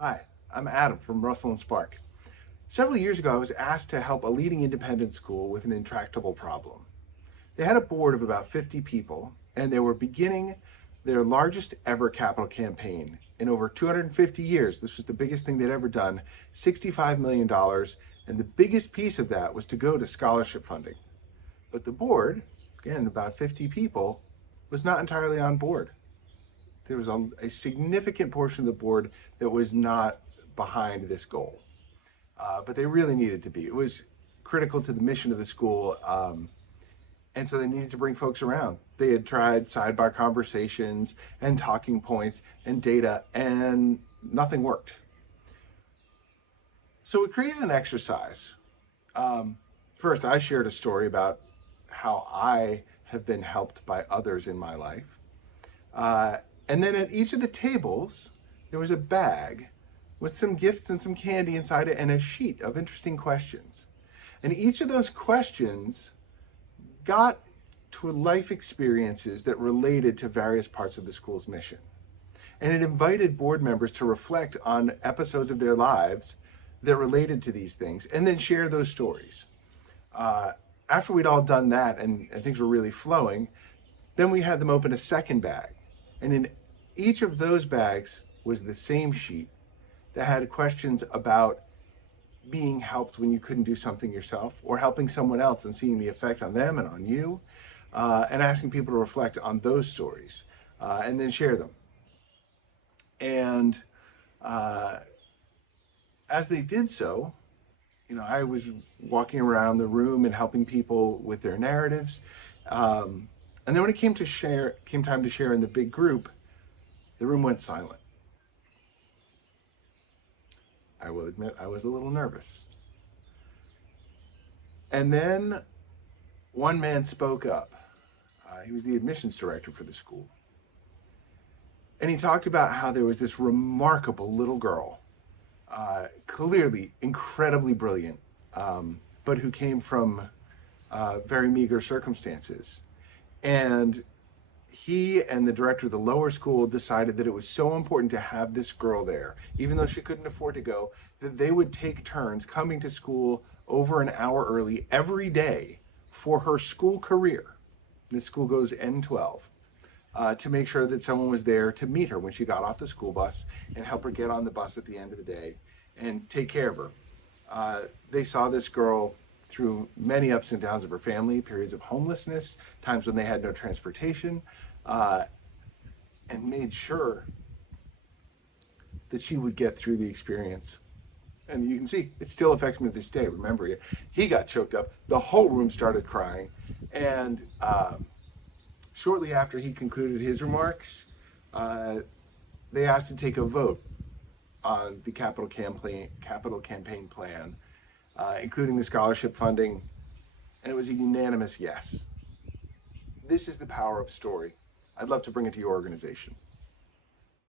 Hi, I'm Adam from Russell and Spark. Several years ago, I was asked to help a leading independent school with an intractable problem. They had a board of about 50 people, and they were beginning their largest ever capital campaign in over 250 years. This was the biggest thing they'd ever done, $65 million, and the biggest piece of that was to go to scholarship funding. But the board, again, about 50 people, was not entirely on board. There was a significant portion of the board that was not behind this goal. But they really needed to be. It was critical to the mission of the school, and so they needed to bring folks around. They had tried sidebar conversations and talking points and data, and nothing worked. So we created an exercise. First, I shared a story about how I have been helped by others in my life. And then at each of the tables, there was a bag with some gifts and some candy inside it and a sheet of interesting questions. And each of those questions got to life experiences that related to various parts of the school's mission. And it invited board members to reflect on episodes of their lives that related to these things and then share those stories. After we'd all done that and things were really flowing, then we had them open a second bag. And in each of those bags was the same sheet that had questions about being helped when you couldn't do something yourself, or helping someone else and seeing the effect on them and on you, and asking people to reflect on those stories and then share them. And as they did so, I was walking around the room and helping people with their narratives. And then when it came time to share in the big group, the room went silent. I will admit I was a little nervous. And then one man spoke up. He was the admissions director for the school. And he talked about how there was this remarkable little girl, clearly incredibly brilliant, but who came from very meager circumstances. And he and the director of the lower school decided that it was so important to have this girl there, even though she couldn't afford to go, that they would take turns coming to school over an hour early every day for her school career. This school goes N12, to make sure that someone was there to meet her when she got off the school bus and help her get on the bus at the end of the day and take care of her. They saw this girl through many ups and downs of her family, periods of homelessness, times when they had no transportation, and made sure that she would get through the experience. And you can see, it still affects me to this day, remembering it. He got choked up, the whole room started crying, and shortly after he concluded his remarks, they asked to take a vote on the capital campaign plan, including the scholarship funding, and it was a unanimous yes. This is the power of story. I'd love to bring it to your organization.